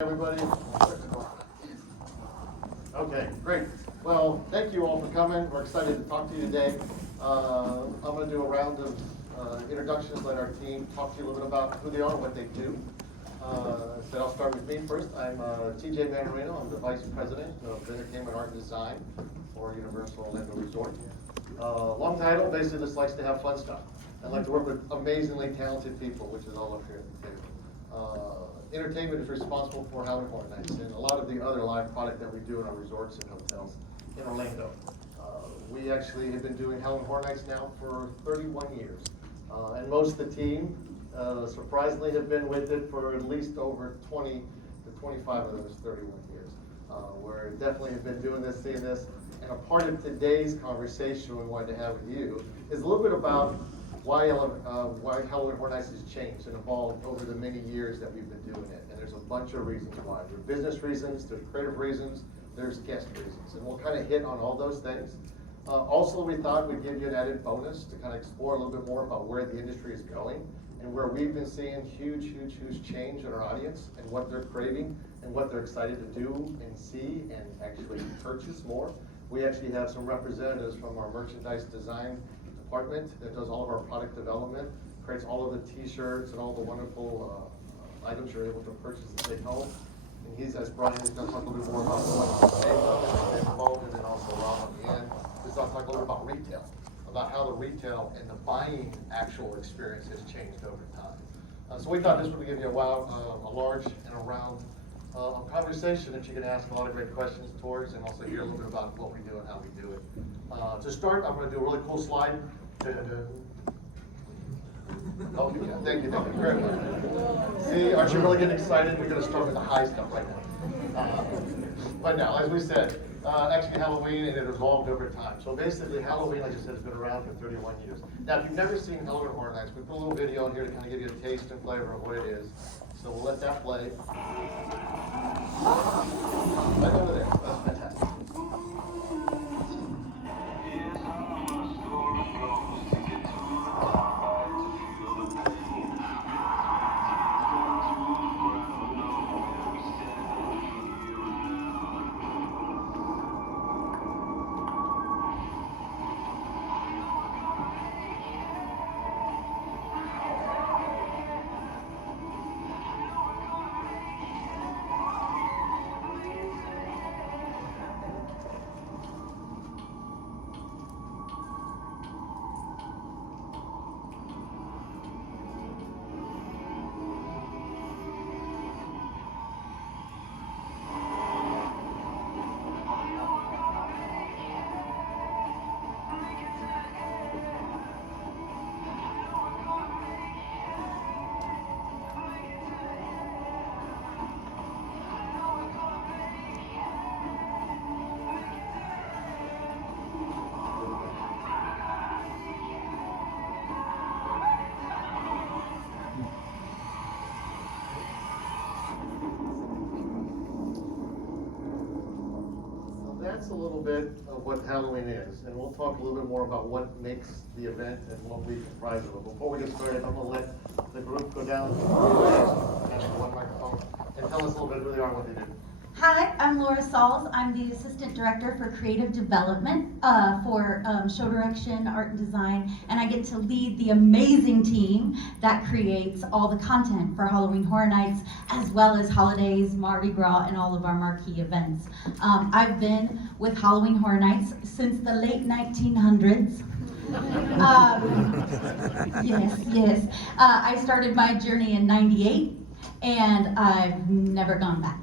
Everybody? Okay, great. Well, thank you all for coming. We're excited to talk to you today. I'm going to do a round of introductions, let our team talk to you a little bit about who they are and what they do. So I'll start with me first. I'm TJ Manarino. I'm the Vice President of Entertainment Art and Design for Universal Orlando Resort. Long title, basically just likes to have fun stuff. I like to work with amazingly talented people, which is all up here at the table. Entertainment is responsible for Halloween Horror Nights and a lot of the other live product that we do in our resorts and hotels in Orlando. We actually have been doing Halloween Horror Nights now for 31 years. And most of the team, surprisingly, have been with it for at least over 20 to 25 of those 31 years. We definitely have been doing this, seeing this. And a part of today's conversation we wanted to have with you is a little bit about why Halloween Horror Nights has changed and evolved over the many years that we've been doing it. And there's a bunch of reasons why. There's business reasons, there's creative reasons, there's guest reasons. And we'll kind of hit on all those things. Also, we thought we'd give you an added bonus to kind of explore a little bit more about where the industry is going and where we've been seeing huge change in our audience and what they're craving and what they're excited to do and see and actually purchase more. We actually have some representatives from our merchandise design department that does all of our product development, creates all of the t-shirts and all the wonderful items you're able to purchase and take home. And he's, as Brian is going to talk a little bit more about what they involved, and then also Rob on the end. He's going to talk a little bit about retail, about how the retail and the buying actual experience has changed over time. So we thought this would give you a large and a round conversation that you can ask a lot of great questions towards, and also hear a little bit about what we do and how we do it. To start, I'm going to do a really cool slide. Oh, yeah, thank you very much. See, aren't you really getting excited? We're going to start with the high stuff right now. But now, as we said, actually Halloween, and it evolved over time. So basically, Halloween, like I said, has been around for 31 years. Now, if you've never seen Halloween Horror Nights, we put a little video in here to kind of give you a taste and flavor of what it is. So we'll let that play. Right over there. That's fantastic. That's a little bit of what Halloween is, and we'll talk a little bit more about what makes the event and what we comprise of it. Before we get started, I'm going to let the group go down one microphone and tell us a little bit who they are and what they do. Hi, I'm Laura Sauls. I'm the Assistant Director for Creative Development for Show Direction, Art and Design, and I get to lead the amazing team that creates all the content for Halloween Horror Nights, as well as holidays, Mardi Gras, and all of our marquee events. I've been with Halloween Horror Nights since the late 1900s. Yes. I started my journey in &98, and I've never gone back.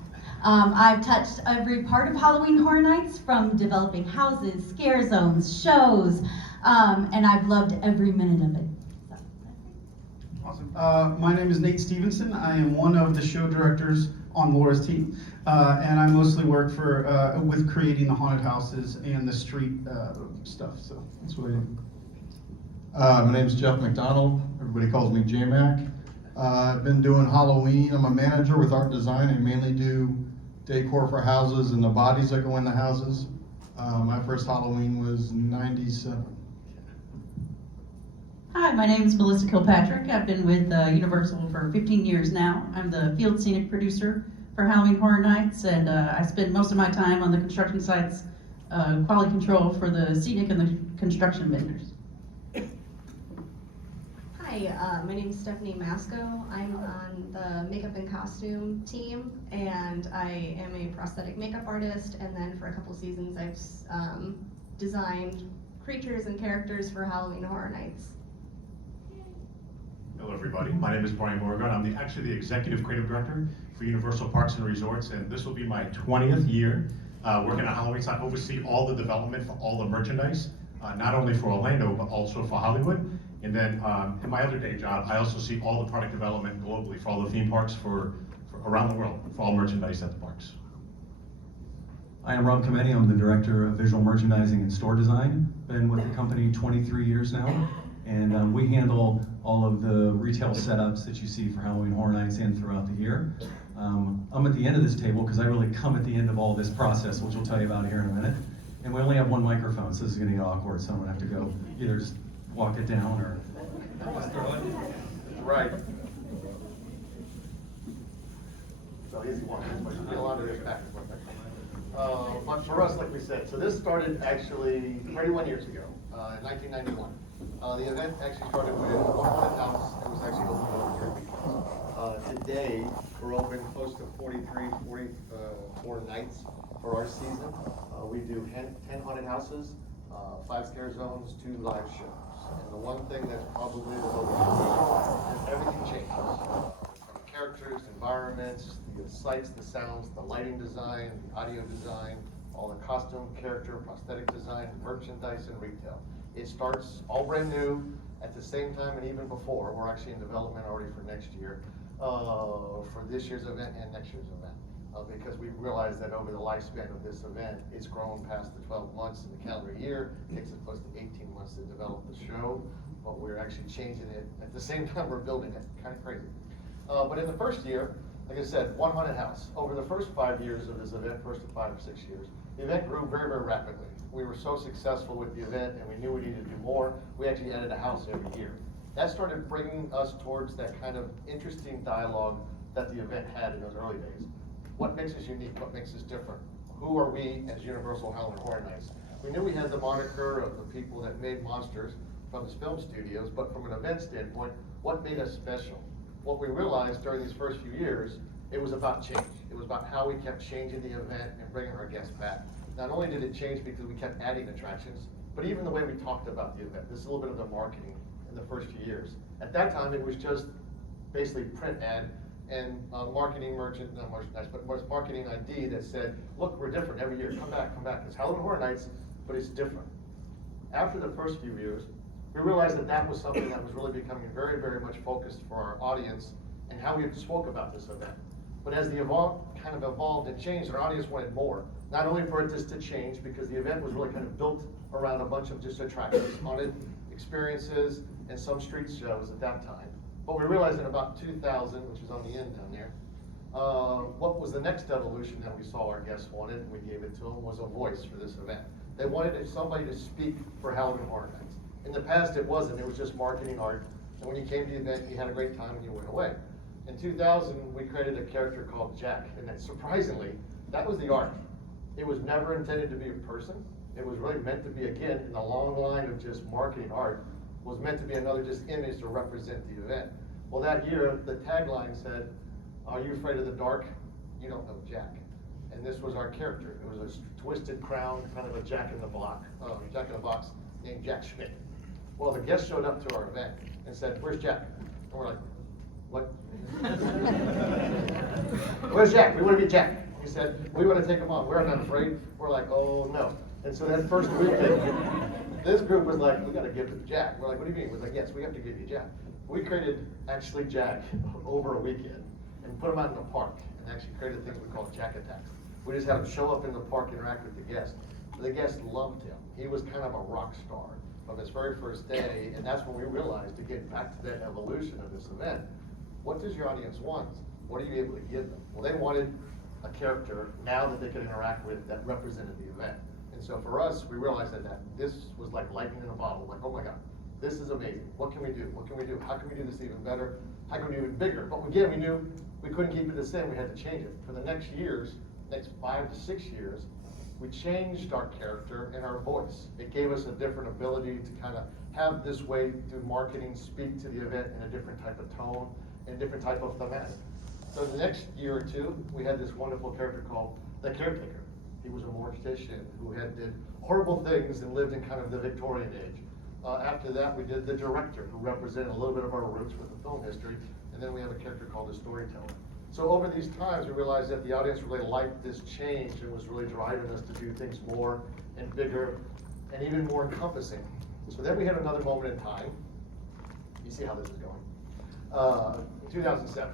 I've touched every part of Halloween Horror Nights, from developing houses, scare zones, shows, and I've loved every minute of it. Awesome. My name is Nate Stevenson. I am one of the show directors on Laura's team, and I mostly work for with creating the haunted houses and the street stuff. So that's what I do. My name is Jeff McDonald. Everybody calls me J-Mac. I've been doing Halloween. I'm a manager with art design. I mainly do decor for houses and the bodies that go in the houses. My first Halloween was '97. Hi, my name is Melissa Kilpatrick. I've been with Universal for 15 years now. I'm the field scenic producer for Halloween Horror Nights, and I spend most of my time on the construction sites, quality control for the scenic and the construction vendors. Hi, my name is Stephanie Masco. I'm on the makeup and costume team, and I am a prosthetic makeup artist, and then for a couple seasons I've designed creatures and characters for Halloween Horror Nights. Hello everybody, my name is Brian Beauregard. I'm actually the Executive Creative Director for Universal Parks and Resorts, and this will be my 20th year working on Halloween. So I oversee all the development for all the merchandise, not only for Orlando, but also for Hollywood. And then in my other day job, I also see all the product development globally for all the theme parks for around the world, for all merchandise at the parks. I am Rob Cometti. I'm the Director of Visual Merchandising and Store Design. Been with the company 23 years now, and we handle all of the retail setups that you see for Halloween Horror Nights and throughout the year. I'm at the end of this table because I really come at the end of all this process, which we'll tell you about here in a minute. And we only have one microphone, so this is going to get awkward, so I'm going to have to go either just walk it down or just throw it. Right. So easy one, but you get a lot of this back and forth. But for us, like we said, so this started actually 31 years ago, in 1991. The event actually started with one haunted house. It was actually open for 3 weeks. Today, we're open close to 44 nights for our season. We do 10 haunted houses, 5 scare zones, 2 live shows. And the one thing that's probably the most is everything changes. From characters, environments, the sights, the sounds, the lighting design, the audio design, all the costume, character, prosthetic design, merchandise, and retail. It starts all brand new at the same time and even before. We're actually in development already for next year, for this year's event and next year's event. Because we realized that over the lifespan of this event, it's grown past the 12 months in the calendar year. It takes us close to 18 months to develop the show, but we're actually changing it at the same time we're building it. Kind of crazy. But in the first year, like I said, one haunted house. Over the first 5 years of this event, first 5 or 6 years, the event grew very, very rapidly. We were so successful with the event and we knew we needed to do more. We actually added a house every year. That started bringing us towards that kind of interesting dialogue that the event had in those early days. What makes us unique? What makes us different? Who are we as Universal Halloween Horror Nights? We knew we had the moniker of the people that made monsters from the film studios, but from an event standpoint, what made us special? What we realized during these first few years, it was about change. It was about how we kept changing the event and bringing our guests back. Not only did it change because we kept adding attractions, but even the way we talked about the event. This is a little bit of the marketing in the first few years. At that time, it was just basically print ad and marketing not merchandise, but marketing ID that said, look, we're different every year, come back. It's Halloween Horror Nights, but it's different. After the first few years, we realized that that was something that was really becoming very, very much focused for our audience and how we spoke about this event. But as the kind of evolved and changed, our audience wanted more. Not only for it just to change, because the event was really kind of built around a bunch of just attractions, haunted experiences, and some street shows at that time. But we realized in about 2000, which is on the end down there, what was the next evolution that we saw our guests wanted, and we gave it to them, was a voice for this event. They wanted somebody to speak for Halloween Horror Nights. In the past, it wasn't. It was just marketing art. And when you came to the event, you had a great time and you went away. In 2000, we created a character called Jack, and that, surprisingly, that was the art. It was never intended to be a person. It was really meant to be, again, in the long line of just marketing art, was meant to be another just image to represent the event. Well, that year, the tagline said, "Are you afraid of the dark? You don't know Jack." And this was our character. It was a twisted crown, kind of a Jack in the Box named Jack Schmidt. Well, the guests showed up to our event and said, "Where's Jack?" And we're like, "What?" "Where's Jack? We want to meet Jack." He said, "We want to take him on. We're not afraid." We're like, "Oh no." And so that first weekend, this group was like, "We got to give it to Jack." We're like, "What do you mean?" We're like, "Yes, we have to give you Jack." We created actually Jack over a weekend and put him out in the park and actually created things we call Jack Attacks. We just had him show up in the park, interact with the guests. The guests loved him. He was kind of a rock star from his very first day, and that's when we realized, to get back to that evolution of this event, what does your audience want? What are you able to give them? Well, they wanted a character now that they could interact with that represented the event. And so for us, we realized that this was like lightning in a bottle. Like, oh my God, this is amazing. What can we do? What can we do? How can we do this even better? How can we do it even bigger? But again, we knew we couldn't keep it the same, we had to change it. For the next 5 to 6 years, we changed our character and our voice. It gave us a different ability to kind of have this way through marketing speak to the event in a different type of tone and different type of thematic. So the next year or two, we had this wonderful character called the Caretaker. He was a mortician who did horrible things and lived in kind of the Victorian age. After that, we did the Director, who represented a little bit of our roots with the film history, and then we have a character called the Storyteller. So over these times, we realized that the audience really liked this change and was really driving us to do things more and bigger and even more encompassing. So then we had another moment in time. You see how this is going. 2007.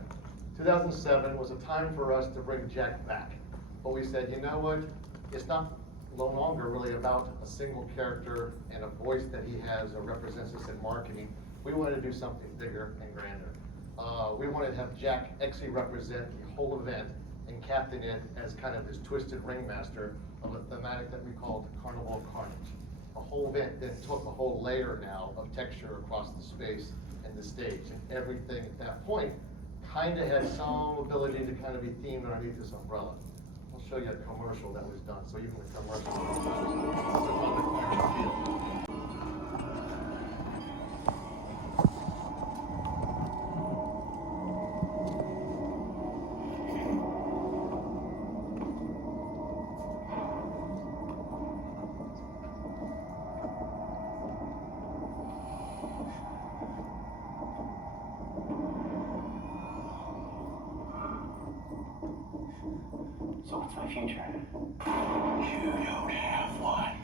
2007 was a time for us to bring Jack back. But we said, you know what? It's no longer really about a single character and a voice that he has or represents us in marketing. We wanted to do something bigger and grander. We wanted to have Jack actually represent the whole event and captain it as kind of this twisted ringmaster of a thematic that we called Carnival Carnage. A whole event that took a whole layer now of texture across the space and the stage, and everything at that point kind of had some ability to kind of be themed underneath this umbrella. I'll show you a commercial that was done. So even the commercial. So what's my future? You don't have one.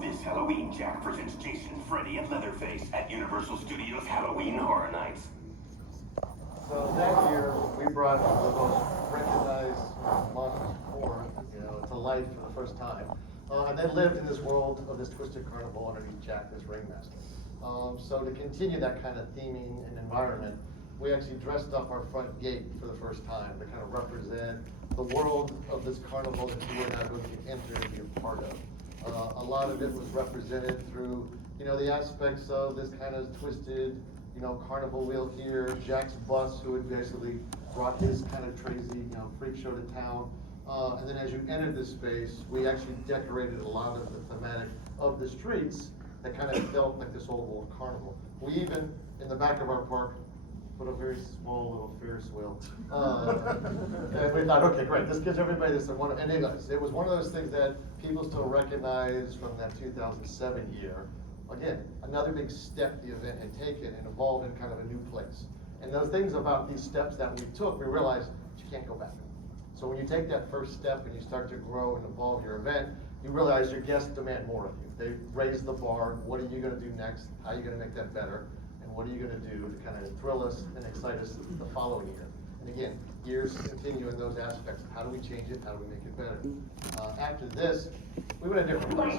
This Halloween, Jack presents Jason, Freddy, and Leatherface at Universal Studios Halloween Horror Nights. So that year, we brought the most recognized monsters horror, to life for the first time. And they lived in this world of this twisted carnival underneath Jack, this ringmaster. So to continue that kind of theming and environment, we actually dressed up our front gate for the first time to kind of represent the world of this carnival that you were not going to enter and be a part of. A lot of it was represented through, the aspects of this kind of twisted, carnival wheel here, Jack's bus, who had basically brought his kind of crazy, freak show to town. And then as you entered this space, we actually decorated a lot of the thematic of the streets that kind of felt like this old carnival. We even, in the back of our park, put a very small little Ferris wheel. And we thought, okay, great, this gives everybody this one, and it does. It was one of those things that people still recognize from that 2007 year. Again, another big step the event had taken and evolved in kind of a new place. And those things about these steps that we took, we realized you can't go back. So when you take that first step and you start to grow and evolve your event, you realize your guests demand more of you. They raise the bar. What are you going to do next? How are you going to make that better? And what are you going to do to kind of thrill us and excite us the following year? And again, years continue in those aspects. How do we change it? How do we make it better? After this, we went a different place.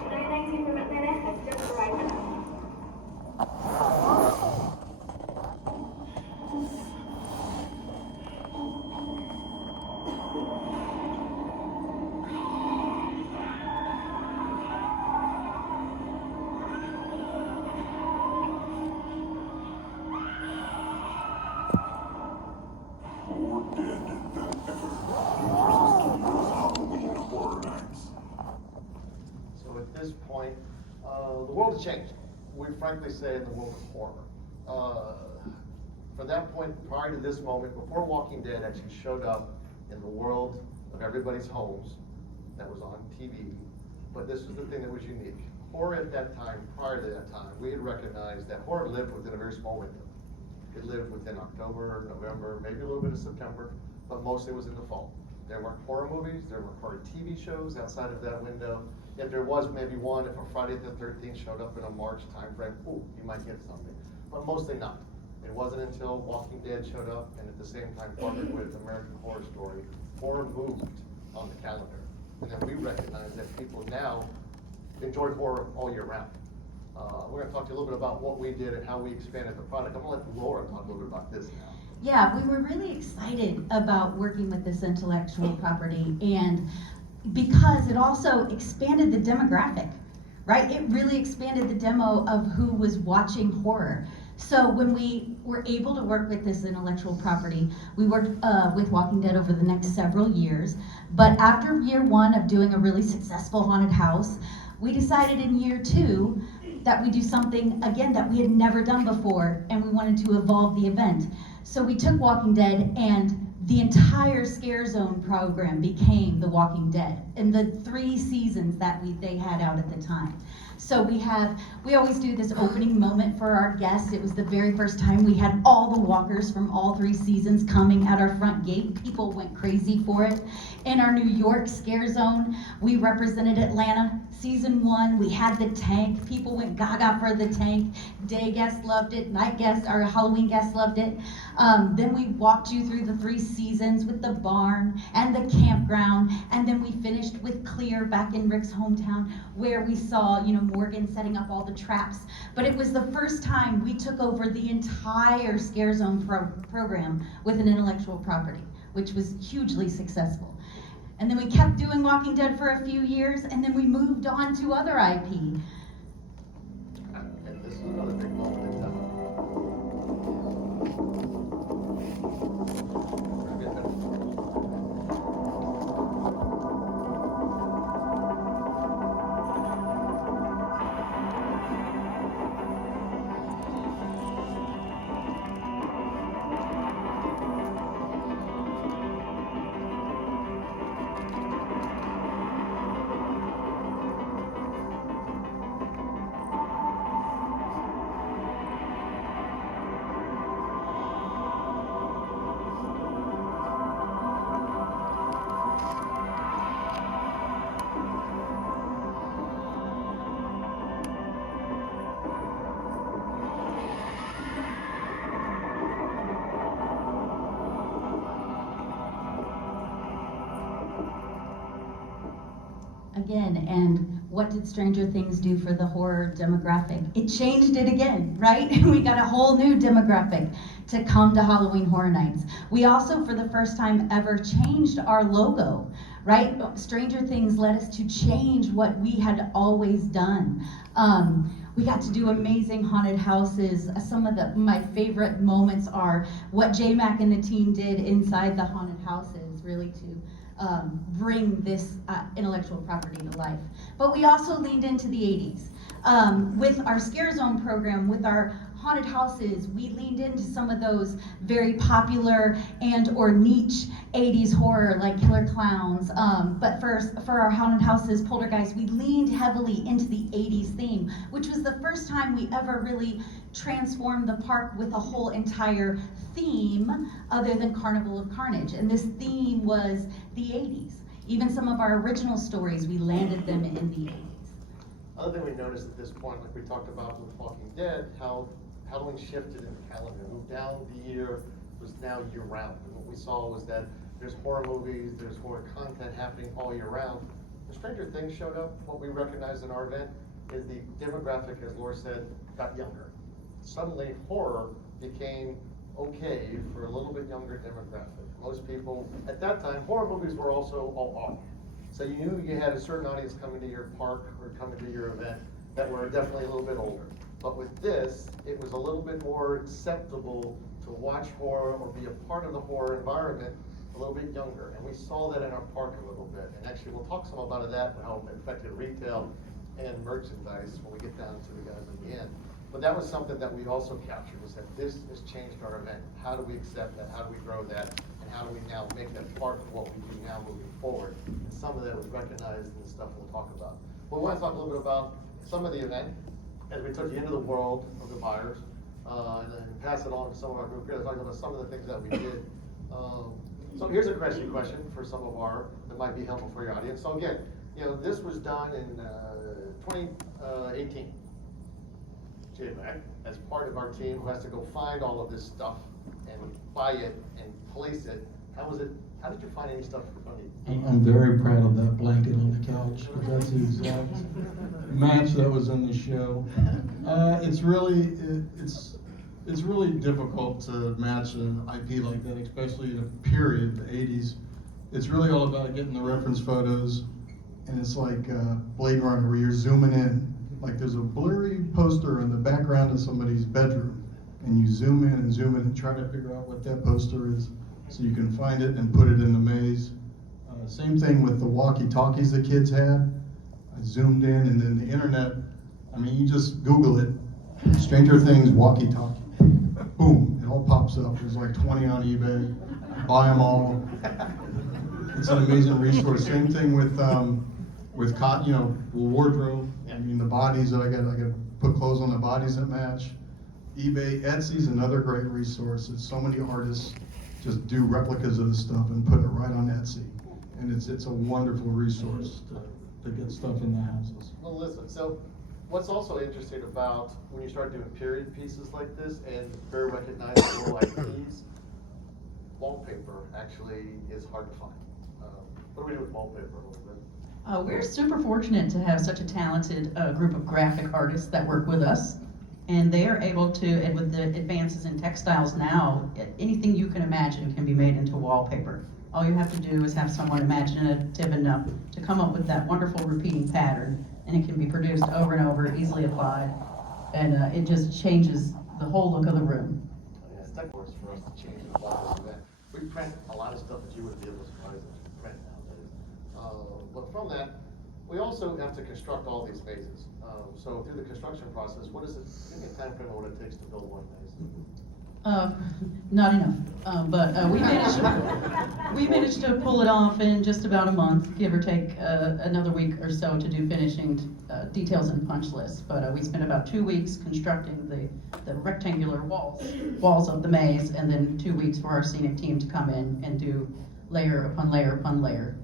At this point, the world has changed. We frankly say in the world of horror. From that point, prior to this moment, before Walking Dead actually showed up in the world of everybody's homes, that was on TV, but this was the thing that was unique. Horror at that time, prior to that time, we had recognized that horror lived within a very small window. It lived within October, November, maybe a little bit of September, but mostly it was in the fall. There weren't horror movies, there were horror TV shows outside of that window. If there was maybe one, if a Friday the 13th showed up in a March timeframe, ooh, you might get something, but mostly not. It wasn't until Walking Dead showed up and at the same time partnered with American Horror Story, horror moved on the calendar. And then we recognized that people now enjoy horror all year round. We're gonna talk to you a little bit about what we did and how we expanded the product. I'm gonna let Laura talk a little bit about this now. Yeah, we were really excited about working with this intellectual property, and because it also expanded the demographic, right? It really expanded the demo of who was watching horror. So when we were able to work with this intellectual property, we worked with Walking Dead over the next several years. But after year 1 of doing a really successful haunted house, we decided in year 2 that we do something, again, that we had never done before, and we wanted to evolve the event. So we took Walking Dead, and the entire Scare Zone program became The Walking Dead in the 3 seasons that they had out at the time. So we always do this opening moment for our guests. It was the very first time we had all the walkers from all 3 seasons coming at our front gate. People went crazy for it. In our New York Scare Zone, we represented Atlanta. Season 1, we had the tank. People went gaga for the tank. Day guests loved it, night guests, our Halloween guests loved it. Then we walked you through the 3 seasons with the barn and the campground, and then we finished with Clear back in Rick's hometown, where we saw, Morgan setting up all the traps. But it was the first time we took over the entire Scare Zone program with an intellectual property, which was hugely successful. And then we kept doing Walking Dead for a few years, and then we moved on to other IP. And this is another big moment in time. Again, and what did Stranger Things do for the horror demographic? It changed it again, right? We got a whole new demographic to come to Halloween Horror Nights. We also, for the first time ever, changed our logo, right? Stranger Things led us to change what we had always done. We got to do amazing haunted houses. Some of my favorite moments are what J Mac and the team did inside the haunted houses, really to bring this intellectual property to life. But we also leaned into the 80s. With our Scare Zone program, with our haunted houses, we leaned into some of those very popular and or niche 80s horror like Killer Clowns. But for our haunted houses, Poltergeist, we leaned heavily into the 80s theme, which was the first time we ever really transformed the park with a whole entire theme other than Carnival of Carnage. And this theme was the 80s. Even some of our original stories, we landed them in the 80s. Other thing we noticed at this point, like we talked about with Walking Dead, how Halloween shifted in the calendar, moved down the year, was now year round. And what we saw was that there's horror movies, there's horror content happening all year round. When Stranger Things showed up, what we recognized in our event is the demographic, as Laura said, got younger. Suddenly horror became okay for a little bit younger demographic. Most people, at that time, horror movies were also all R. So you knew you had a certain audience coming to your park or coming to your event that were definitely a little bit older. But with this, it was a little bit more acceptable to watch horror or be a part of the horror environment a little bit younger. And we saw that in our park a little bit. And actually, we'll talk some about that and how it affected retail and merchandise when we get down to the guys at the end. But that was something that we also captured, was that this has changed our event. How do we accept that? How do we grow that? And how do we now make that part of what we do now moving forward? And some of that was recognized in the stuff we'll talk about. But we want to talk a little bit about some of the event as we took you into the world of the buyers, and then pass it on to some of our group here, talking about some of the things that we did. So here's a question for some of that might be helpful for your audience. So again, this was done in 2018. J-Mac, as part of our team who has to go find all of this stuff and buy it and place it. How was it? How did you find any stuff for funny? I'm very proud of that blanket on the couch, because that's the exact match that was in the show. It's really difficult to match an IP like that, especially in a period, the 80s, It's really all about getting the reference photos, and it's like Blade Runner where you're zooming in. Like there's a blurry poster in the background of somebody's bedroom, and you zoom in and try to figure out what that poster is so you can find it and put it in the maze. Same thing with the walkie-talkies the kids had. I zoomed in, and then the internet, I mean, you just Google it, Stranger Things walkie-talkie. Boom, it all pops up. There's like 20 on eBay. Buy them all. It's an amazing resource. Same thing with wardrobe. I mean, the bodies that I got to put clothes on the bodies that match. eBay, Etsy's another great resource. It's so many artists just do replicas of the stuff and put it right on Etsy. And it's a wonderful resource to get stuff in the houses. Well, listen, so what's also interesting about when you start doing period pieces like this and very recognizable like these, wallpaper actually is hard to find. What do we do with wallpaper a little bit? We're super fortunate to have such a talented group of graphic artists that work with us. And they are able to, and with the advances in textiles now, anything you can imagine can be made into wallpaper. All you have to do is have someone imaginative enough to come up with that wonderful repeating pattern, and it can be produced over and over, easily applied, and it just changes the whole look of the room. Yeah, it's tech works for us to change the box event. We print a lot of stuff that you wouldn't be able to surprise us to print nowadays. But from that, we also have to construct all these mazes. So through the construction process, what is it, give me a time frame of what it takes to build one maze? Not enough, but we managed to pull it off in just about a month, give or take another week or so to do finishing details and punch lists. But we spent about 2 weeks constructing the rectangular walls of the maze, and then 2 weeks for our scenic team to come in and do layer upon layer upon layer.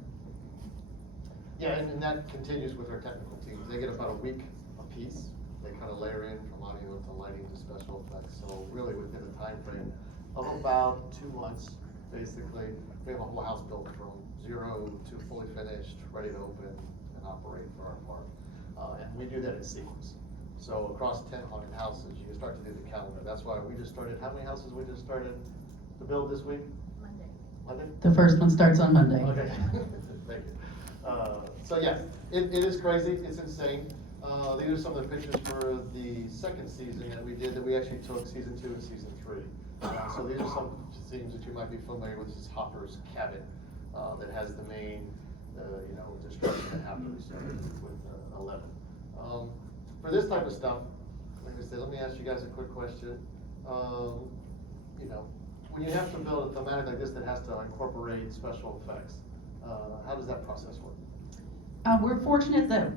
Yeah, and that continues with our technical teams. They get about a week a piece. They kind of layer in from audio to lighting to special effects. So really within a time frame of about 2 months, basically, we have a whole house built from zero to fully finished, ready to open and operate for our park. And we do that in sequence. So across 10 haunted houses, you can start to do the calendar. That's why we just started, how many houses we just started to build this week? Monday? The first one starts on Monday. Okay, thank you. So yeah, it is crazy, it's insane. These are some of the pictures for the second season that we did, that we actually took season 2 and season 3. So these are some scenes that you might be familiar with. This is Hopper's cabin that has the main, destruction that happens with 11. For this type of stuff, like I said, let me ask you guys a quick question. When you have to build a thematic like this that has to incorporate special effects, how does that process work? We're fortunate that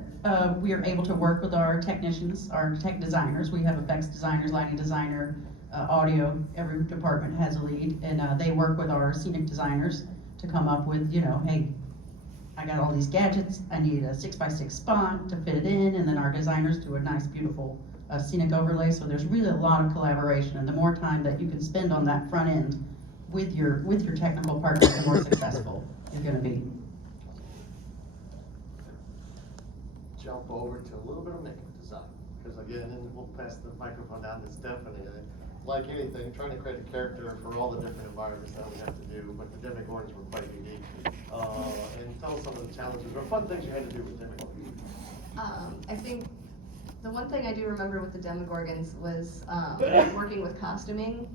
we are able to work with our technicians, our tech designers. We have effects designers, lighting designer, audio. Every department has a lead, and they work with our scenic designers to come up with, hey, I got all these gadgets. I need a 6x6 spot to fit it in, and then our designers do a nice, beautiful scenic overlay. So there's really a lot of collaboration, and the more time that you can spend on that front end with your technical partner, the more successful you're going to be. Jump over to a little bit of makeup design, because again, and we'll pass the microphone down to Stephanie. Like anything, trying to create a character for all the different environments that we have to do, but the Demogorgons were quite unique. And tell us some of the challenges or fun things you had to do with Demogorgons. I think the one thing I do remember with the Demogorgons was working with costuming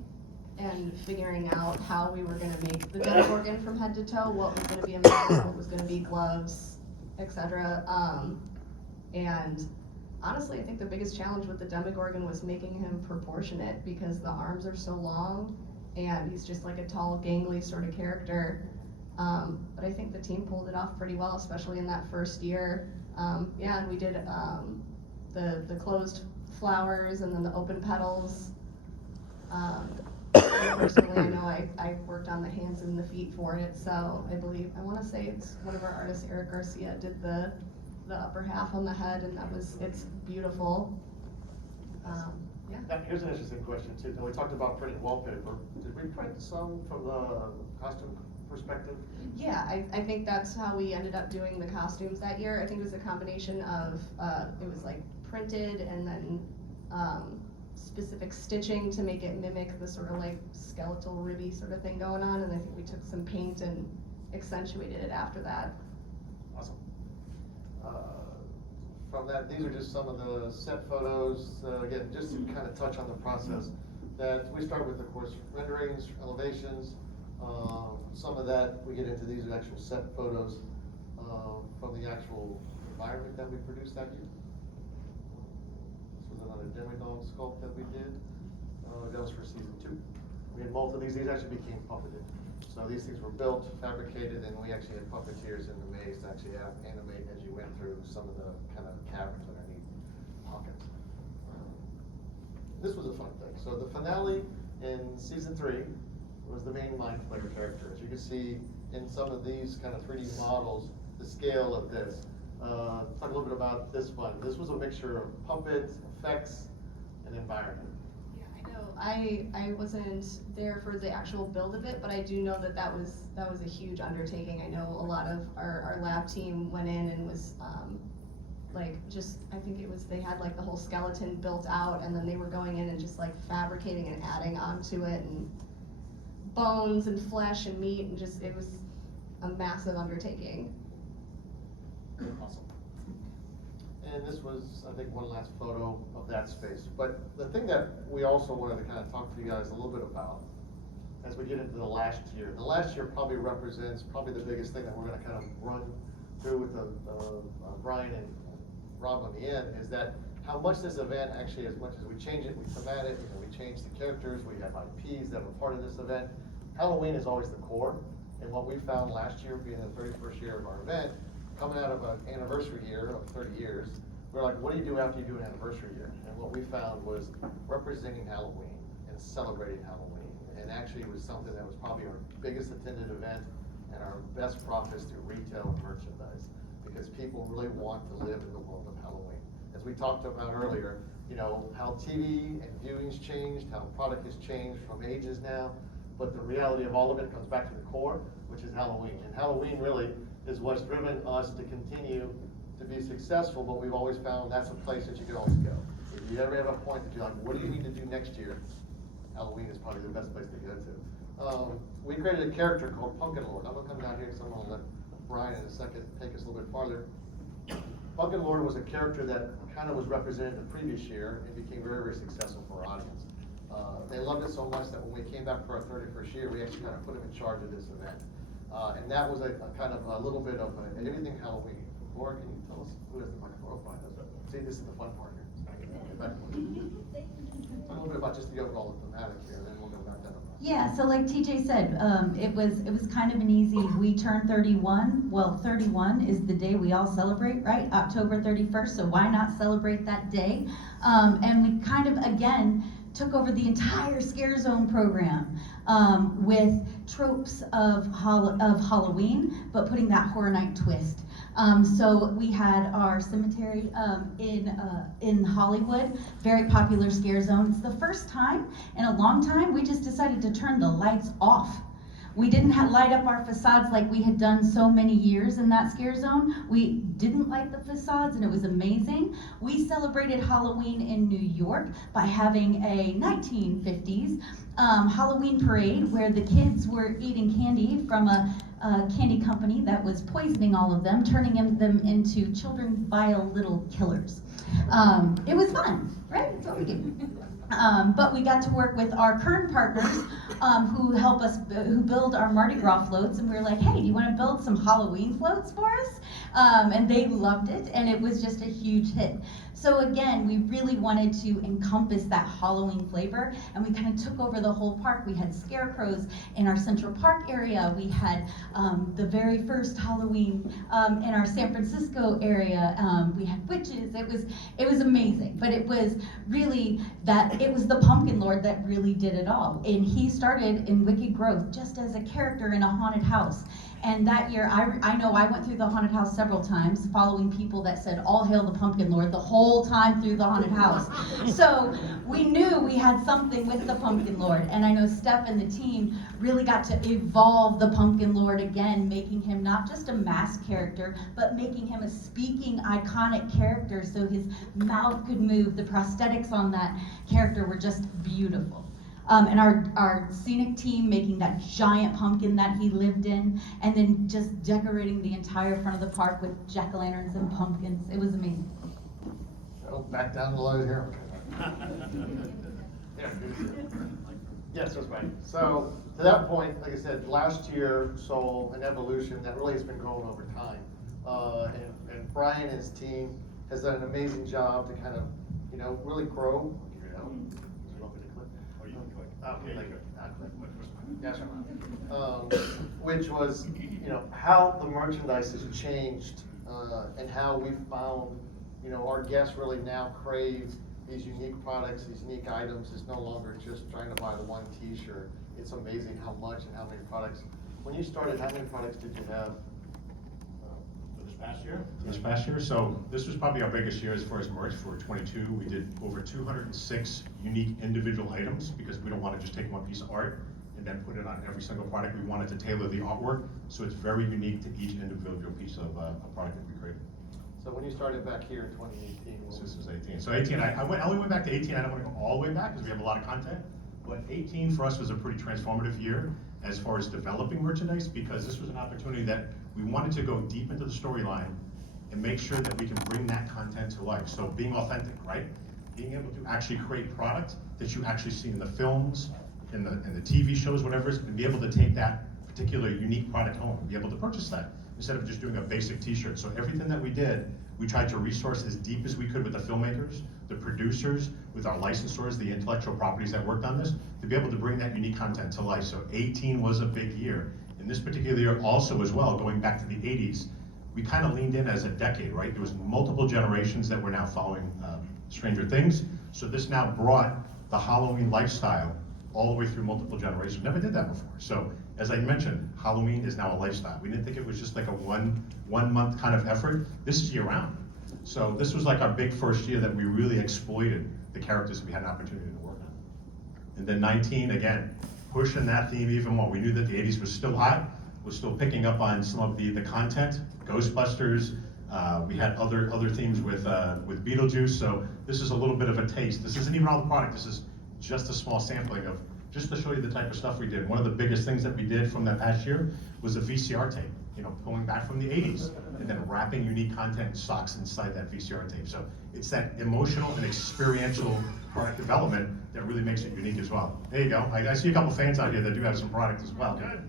and figuring out how we were going to make the Demogorgon from head to toe, what was going to be a mask, what was going to be gloves, etc. And honestly, I think the biggest challenge with the Demogorgon was making him proportionate, because the arms are so long and he's just like a tall, gangly sort of character. But I think the team pulled it off pretty well, especially in that first year. Yeah, and we did the closed flowers and then the open petals. Personally, I know I worked on the hands and the feet for it, so I want to say it's one of our artists, Eric Garcia, did the upper half on the head, and it's beautiful. Yeah. Now, here's an interesting question too. Now, we talked about printing wallpaper. Did we print some from the costume perspective? Yeah, I think that's how we ended up doing the costumes that year. I think it was a combination of, it was like printed and then specific stitching to make it mimic the sort of like skeletal ribby sort of thing going on, and I think we took some paint and accentuated it after that. Awesome. From that, these are just some of the set photos, again, just to kind of touch on the process, that we start with, of course, renderings, elevations. Some of that, we get into these actual set photos from the actual environment that we produced that year. This was another demigod sculpt that we did. That was for season 2. We had multiple, these actually became puppeted. So these things were built, fabricated, and we actually had puppeteers in the maze to actually animate as you went through some of the kind of caverns underneath pockets. This was a fun thing. So the finale in season 3 was the main Mind Flayer character. As you can see in some of these kind of 3D models, the scale of this. Talk a little bit about this one. This was a mixture of puppets, effects, and environment. I wasn't there for the actual build of it, but I do know that that was a huge undertaking. I know a lot of our lab team went in and was I think it was, they had like the whole skeleton built out, and then they were going in and just like fabricating and adding onto it, and bones and flesh and meat, and just, it was a massive undertaking. Awesome. And this was, I think, one last photo of that space. But the thing that we also wanted to kind of talk to you guys a little bit about as we get into the last year. The last year probably represents the biggest thing that we're going to kind of run through with Brian and Rob on the end, is that how much this event actually, as much as we change it, we format it, we change the characters, we have IPs that were part of this event. Halloween is always the core. And what we found last year, being the 31st year of our event, coming out of an anniversary year of 30 years, we're like, what do you do after you do an anniversary year? And what we found was representing Halloween and celebrating Halloween. And actually it was something that was probably our biggest attended event and our best profits through retail and merchandise, because people really want to live in the world of Halloween. As we talked about earlier, how TV and viewings changed, how product has changed from ages now, but the reality of all of it comes back to the core, which is Halloween. And Halloween really is what's driven us to continue to be successful, but we've always found that's a place that you can always go. If you ever have a point that you're like, what do you need to do next year? Halloween is probably the best place to go to. We created a character called Pumpkin Lord. I'm gonna come down here because I'm gonna let Brian in a second take us a little bit farther. Pumpkin Lord was a character that kind of was represented the previous year and became very, very successful for our audience. They loved it so much that when we came back for our 31st year, we actually kind of put him in charge of this event. And that was a kind of a little bit of everything Halloween. Laura, can you tell us who has the microphone? Oh, Brian does that. See, this is the fun part here. A little bit about just the overall thematic here, and then we'll go back down. Yeah, so like TJ said, it was kind of an easy, we turned 31. Well, 31 is the day we all celebrate, right? October 31st, so why not celebrate that day? And we kind of, again, took over the entire Scare Zone program with tropes of Halloween, but putting that Horror Night twist. So we had our cemetery in Hollywood, very popular Scare Zone. It's the first time in a long time we just decided to turn the lights off. We didn't light up our facades like we had done so many years in that Scare Zone. We didn't light the facades, and it was amazing. We celebrated Halloween in New York by having a 1950s Halloween parade where the kids were eating candy from a candy company that was poisoning all of them, turning them into children vile little killers. It was fun, right? That's what we do. But we got to work with our current partners who help us, who build our Mardi Gras floats, and we were like, hey, do you want to build some Halloween floats for us? And they loved it, and it was just a huge hit. So again, we really wanted to encompass that Halloween flavor, and we kind of took over the whole park. We had scarecrows in our Central Park area. We had the very first Halloween in our San Francisco area. We had witches. It was amazing, but it was really it was the Pumpkin Lord that really did it all. And he started in Wicked Growth just as a character in a haunted house. And that year, I know I went through the haunted house several times, following people that said, all hail the Pumpkin Lord, the whole time through the haunted house. So we knew we had something with the Pumpkin Lord. And I know Steph and the team really got to evolve the Pumpkin Lord again, making him not just a masked character, but making him a speaking, iconic character so his mouth could move. The prosthetics on that character were just beautiful. And our scenic team making that giant pumpkin that he lived in, and then just decorating the entire front of the park with jack-o'-lanterns and pumpkins. It was amazing. Well, back down the load here. Yeah. Yes, that's right. So to that point, like I said, last year saw an evolution that really has been growing over time. And Brian and his team has done an amazing job to kind of, really grow. Yes, which was, how the merchandise has changed, and how we found, our guests really now crave these unique products, these unique items. It's no longer just trying to buy the one T-shirt. It's amazing how much and how many products. When you started, how many products did you have? For this past year? This past year, so this was probably our biggest year as far as merch for 22. We did over 206 unique individual items because we don't want to just take one piece of art and then put it on every single product. We wanted to tailor the artwork, so it's very unique to each individual piece of a product that we created. So when you started back here in 2018, So this is 18. So 18, I only went back to 18. I don't want to go all the way back because we have a lot of content. But 18 for us was a pretty transformative year as far as developing merchandise, because this was an opportunity that we wanted to go deep into the storyline and make sure that we can bring that content to life. So being authentic, right? Being able to actually create product that you actually see in the films, in the TV shows, whatever it is, and be able to take that particular unique product home and be able to purchase that instead of just doing a basic t-shirt. So everything that we did, we tried to resource as deep as we could with the filmmakers, the producers, with our licensors, the intellectual properties that worked on this, to be able to bring that unique content to life. So 18 was a big year. And this particular year also as well, going back to the 80s, we kind of leaned in as a decade, right? There was multiple generations that were now following Stranger Things. So this now brought the Halloween lifestyle all the way through multiple generations. Never did that before. So as I mentioned, Halloween is now a lifestyle. We didn't think it was just like a one month kind of effort. This is year round. So this was like our big first year that we really exploited the characters we had an opportunity to work on. And then 19, again, pushing that theme even more. We knew that the 80s was still hot, was still picking up on some of the content, Ghostbusters. We had other themes with Beetlejuice. So this is a little bit of a taste. This isn't even all the product. This is just a small sampling of, just to show you the type of stuff we did. One of the biggest things that we did from that past year was a VCR tape, going back from the 80s, and then wrapping unique content and socks inside that VCR tape. So it's that emotional and experiential product development that really makes it unique as well. There you go. I see a couple fans out here that do have some product as well. Good.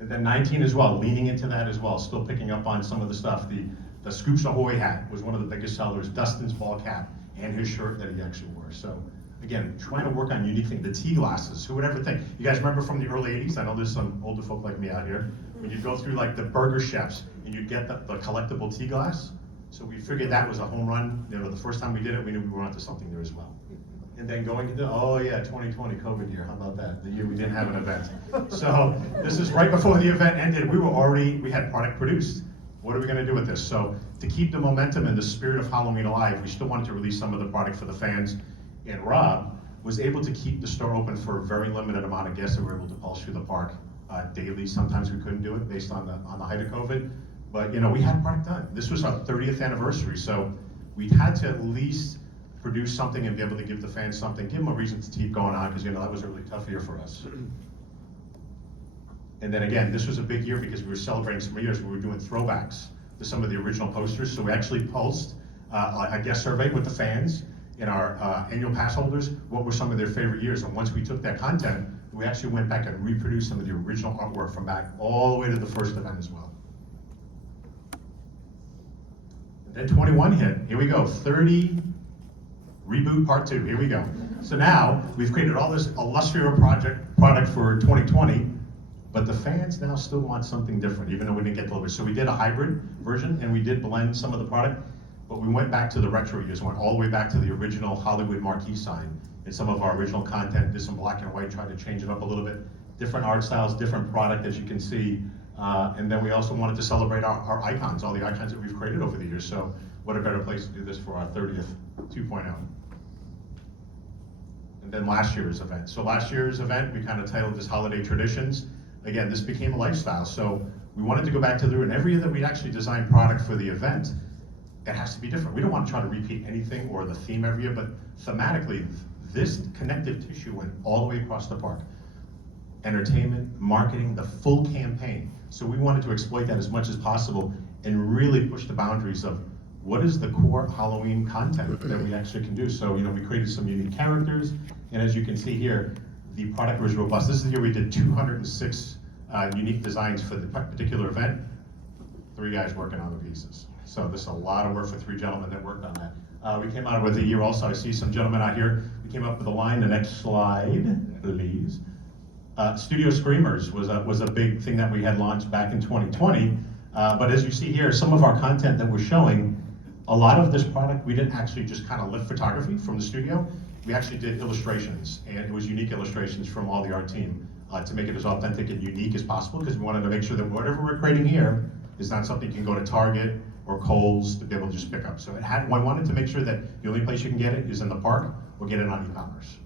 And then 19 as well, leaning into that as well, still picking up on some of the stuff. The Scoops Ahoy hat was one of the biggest sellers, Dustin's ball cap, and his shirt that he actually wore. So again, trying to work on unique things. The tea glasses, who would ever think? You guys remember from the early 80s? I know there's some older folk like me out here. When you go through like the burger chefs and you get the collectible tea glass. So we figured that was a home run. The first time we did it, we knew we were onto something there as well. And then going into, 2020 COVID year, how about that? The year we didn't have an event. So this is right before the event ended. We had product produced. What are we gonna do with this? So to keep the momentum and the spirit of Halloween alive, we still wanted to release some of the product for the fans. And Rob was able to keep the store open for a very limited amount of guests that were able to pulse through the park daily. Sometimes we couldn't do it based on the height of COVID, but we had product done. This was our 30th anniversary, so we had to at least produce something and be able to give the fans something, give them a reason to keep going on, because that was a really tough year for us. And then again, this was a big year because we were celebrating some years. We were doing throwbacks to some of the original posters, so we actually pulsed a guest survey with the fans and our annual pass holders, what were some of their favorite years. And once we took that content, we actually went back and reproduced some of the original artwork from back all the way to the first event as well. And then 21 hit, here we go, 30 reboot part 2, here we go. So now, we've created all this illustrious product for 2020, but the fans now still want something different, even though we didn't get delivered. So we did a hybrid version, and we did blend some of the product. But we went back to the retro years, went all the way back to the original Hollywood marquee sign and some of our original content, did some black and white, tried to change it up a little bit. Different art styles, different product, as you can see. And then we also wanted to celebrate our icons, all the icons that we've created over the years. So what a better place to do this for our 30th 2.0. And then last year's event. So last year's event, we kind of titled this Holiday Traditions. Again, this became a lifestyle. So we wanted to go back to the root. And every year that we actually designed product for the event, it has to be different. We don't want to try to repeat anything or the theme every year, but thematically, this connective tissue went all the way across the park. Entertainment, marketing, the full campaign. So we wanted to exploit that as much as possible and really push the boundaries of what is the core Halloween content that we actually can do. So, we created some unique characters, and as you can see here, the product was robust. This is the year we did 206 unique designs for the particular event. 3 guys working on the pieces. So this is a lot of work for 3 gentlemen that worked on that. We came out with a year also, I see some gentlemen out here, we came up with a line, the next slide, please. Studio Screamers was a big thing that we had launched back in 2020. But as you see here, some of our content that we're showing, a lot of this product, we didn't actually just kind of lift photography from the studio. We actually did illustrations, and it was unique illustrations from all the art team to make it as authentic and unique as possible, because we wanted to make sure that whatever we're creating here is not something you can go to Target or Kohl's to be able to just pick up. So I wanted to make sure that the only place you can get it is in the park or get it on e-commerce.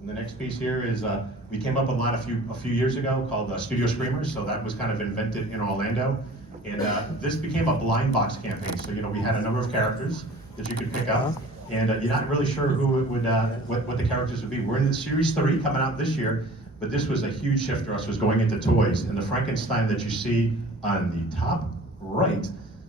And the next piece here is we came up with a line a few years ago called Studio Screamers. So that was kind of invented in Orlando. And this became a blind box campaign. So, we had a number of characters that you could pick up. And you're not really sure who it would, what the characters would be. We're in the Series 3 coming out this year. But this was a huge shift for us, was going into toys. And the Frankenstein that you see on the top right,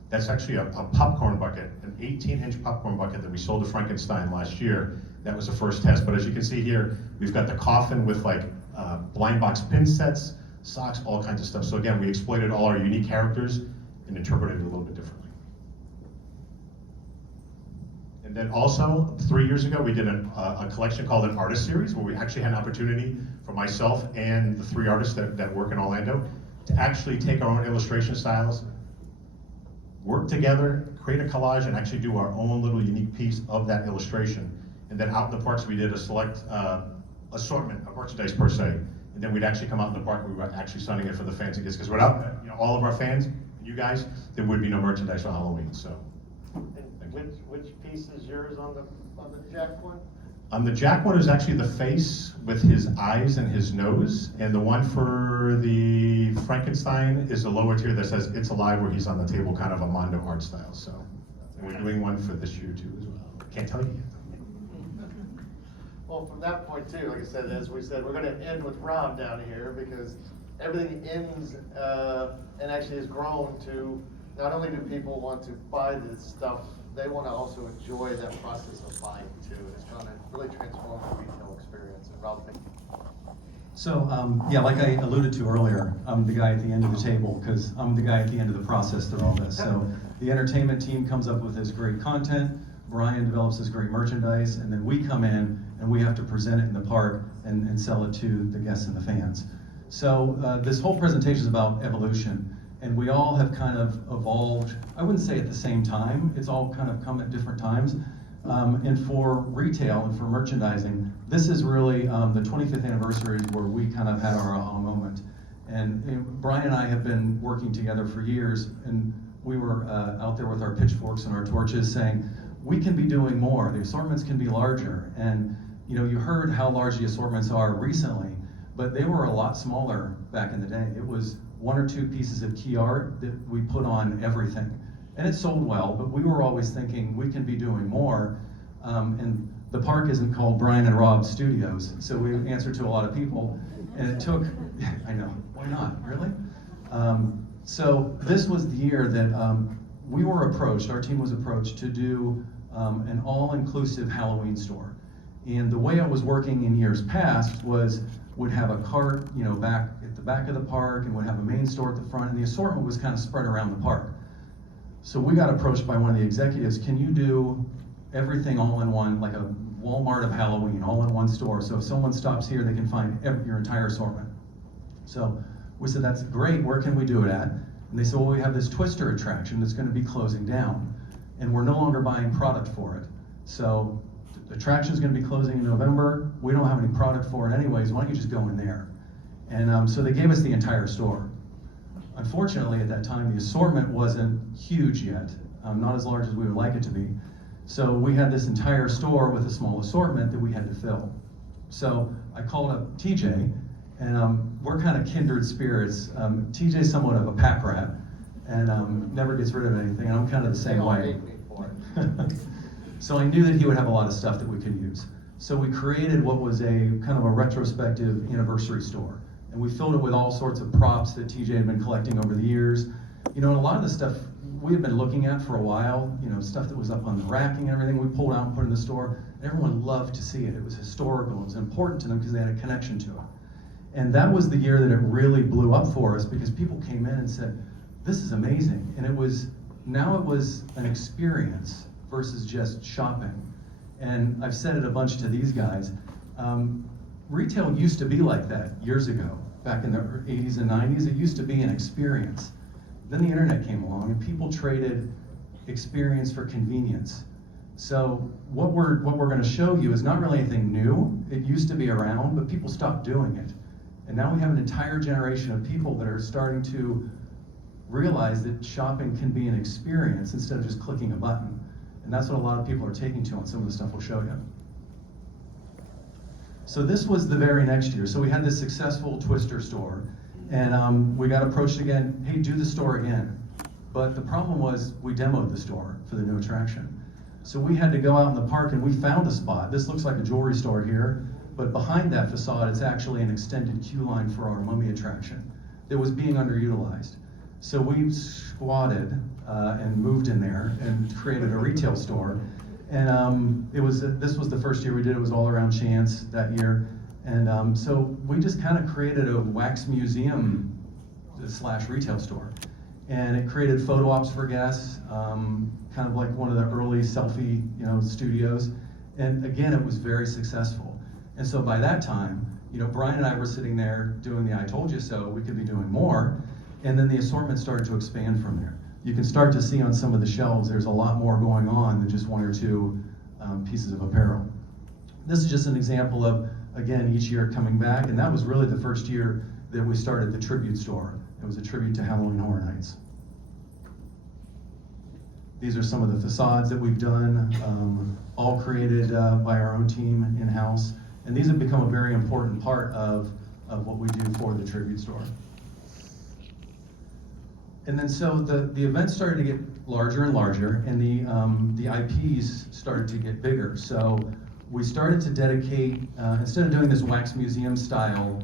that's actually a popcorn bucket, an 18-inch popcorn bucket that we sold to Frankenstein last year. That was the first test. But as you can see here, we've got the coffin with blind box pin sets, socks, all kinds of stuff. So again, we exploited all our unique characters and interpreted it a little bit differently. And then also, 3 years ago, we did a collection called an artist series, where we actually had an opportunity for myself and the 3 artists that work in Orlando to actually take our own illustration styles, work together, create a collage, and actually do our own little unique piece of that illustration. And then out in the parks, we did a select assortment of merchandise per se. And then we'd actually come out in the park, we were actually signing it for the fans and kids, because without all of our fans, and you guys, there would be no merchandise for Halloween. So. Which piece is yours on the Jack one? The Jack one is actually the face with his eyes and his nose, and the one for the Frankenstein is the lower tier that says "It's Alive," where he's on the table, kind of a Mondo art style. So, and we're doing one for this year too as well. Can't tell you yet. Well, from that point too, like I said, as we said, we're going to end with Rob down here, because everything ends and actually has grown to, not only do people want to buy this stuff, they want to also enjoy that process of buying too. It's going to really transform the retail experience. And Rob, thank you. So, yeah, like I alluded to earlier, I'm the guy at the end of the table, because I'm the guy at the end of the process through all this. So the entertainment team comes up with this great content, Brian develops this great merchandise, and then we come in and we have to present it in the park and sell it to the guests and the fans. So this whole presentation is about evolution. And we all have kind of evolved, I wouldn't say at the same time, it's all kind of come at different times. And for retail and for merchandising, this is really the 25th anniversary where we kind of had our aha moment. And Brian and I have been working together for years, and we were out there with our pitchforks and our torches saying, we can be doing more, the assortments can be larger. And you heard how large the assortments are recently, but they were a lot smaller back in the day. It was 1 or 2 pieces of key art that we put on everything. And it sold well, but we were always thinking we can be doing more. And the park isn't called Brian and Rob Studios, so we answered to a lot of people. And it took, I know, why not, really? So this was the year that we were approached, our team was approached to do an all-inclusive Halloween store. And the way it was working in years past was would have a cart, back at the back of the park, and would have a main store at the front, and the assortment was kind of spread around the park. So we got approached by one of the executives, can you do everything all in one, like a Walmart of Halloween, all in one store, so if someone stops here, they can find your entire assortment. So we said, that's great, where can we do it at? And they said, well, we have this Twister attraction that's gonna be closing down, and we're no longer buying product for it. So the attraction's gonna be closing in November, we don't have any product for it anyways, why don't you just go in there? And so they gave us the entire store. Unfortunately, at that time, the assortment wasn't huge yet, not as large as we would like it to be. So we had this entire store with a small assortment that we had to fill. So I called up TJ, and we're kind of kindred spirits. TJ's somewhat of a pack rat, and never gets rid of anything, and I'm kind of the same way. They all hate me for it. So I knew that he would have a lot of stuff that we could use. So we created what was a kind of a retrospective anniversary store. And we filled it with all sorts of props that TJ had been collecting over the years. You know, and a lot of the stuff we had been looking at for a while, you know, stuff that was up on the racking and everything, we pulled out and put in the store. Everyone loved to see it. It was historical, it was important to them because they had a connection to it. And that was the year that it really blew up for us because people came in and said, this is amazing. And it was an experience versus just shopping. And I've said it a bunch to these guys. Retail used to be like that years ago, back in the 80s and 90s. It used to be an experience. Then the internet came along and people traded experience for convenience. So what we're going to show you is not really anything new. It used to be around, but people stopped doing it. And now we have an entire generation of people that are starting to realize that shopping can be an experience instead of just clicking a button. And that's what a lot of people are taking to on some of the stuff we'll show you. So this was the very next year. So we had this successful Twister store, and we got approached again, hey, do the store again. But the problem was we demoed the store for the new attraction. So we had to go out in the park and we found a spot. This looks like a jewelry store here, but behind that facade, it's actually an extended queue line for our mummy attraction that was being underutilized. So we squatted and moved in there and created a retail store. And this was the first year we did it. It was all around chance that year. And so we just kind of created a wax museum / retail store. And it created photo ops for guests, kind of like one of the early selfie, studios. And again, it was very successful. And so by that time, Brian and I were sitting there doing the I told you so, we could be doing more. And then the assortment started to expand from there. You can start to see on some of the shelves, there's a lot more going on than just one or two pieces of apparel. This is just an example of, again, each year coming back, and that was really the first year that we started the tribute store. It was a tribute to Halloween Horror Nights. These are some of the facades that we've done, all created by our own team in-house. And these have become a very important part of what we do for the tribute store. And then so the event started to get larger and larger, and the IPs started to get bigger. So we started to dedicate, instead of doing this wax museum style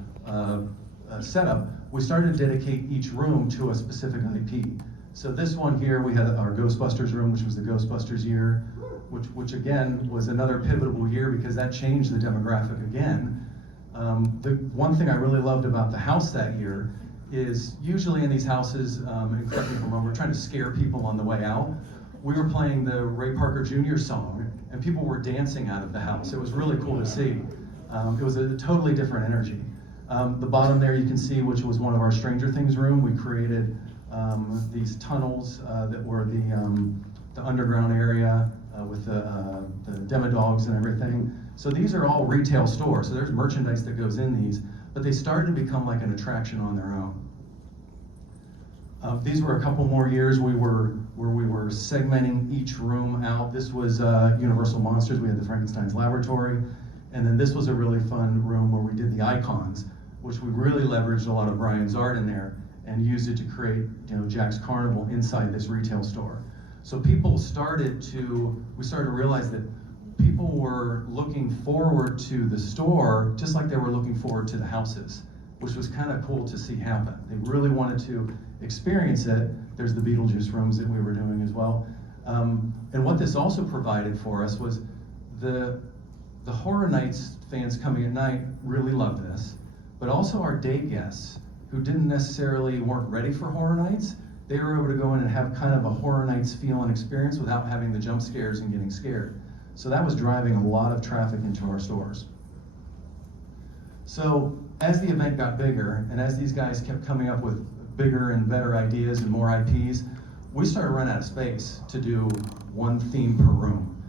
setup, we started to dedicate each room to a specific IP. So this one here, we had our Ghostbusters Room, which was the Ghostbusters year, which again was another pivotal year because that changed the demographic again. The one thing I really loved about the house that year is usually in these houses, and correct me if I'm wrong, we're trying to scare people on the way out. We were playing the Ray Parker Jr. song, and people were dancing out of the house. It was really cool to see. It was a totally different energy. The bottom there you can see, which was one of our Stranger Things room. We created these tunnels that were the underground area with the demodogs and everything. So these are all retail stores. So there's merchandise that goes in these, but they started to become like an attraction on their own. These were a couple more years where we were segmenting each room out. This was Universal Monsters. We had the Frankenstein's Laboratory. And then this was a really fun room where we did the icons, which we really leveraged a lot of Brian's art in there and used it to create, Jack's Carnival inside this retail store. So we started to realize that people were looking forward to the store just like they were looking forward to the houses, which was kind of cool to see happen. They really wanted to experience it. There's the Beetlejuice rooms that we were doing as well. And what this also provided for us was the Horror Nights fans coming at night really loved this, but also our day guests who weren't ready for Horror Nights, they were able to go in and have kind of a Horror Nights feel and experience without having the jump scares and getting scared. So that was driving a lot of traffic into our stores. So as the event got bigger, and as these guys kept coming up with bigger and better ideas and more IPs, we started running out of space to do one theme per room.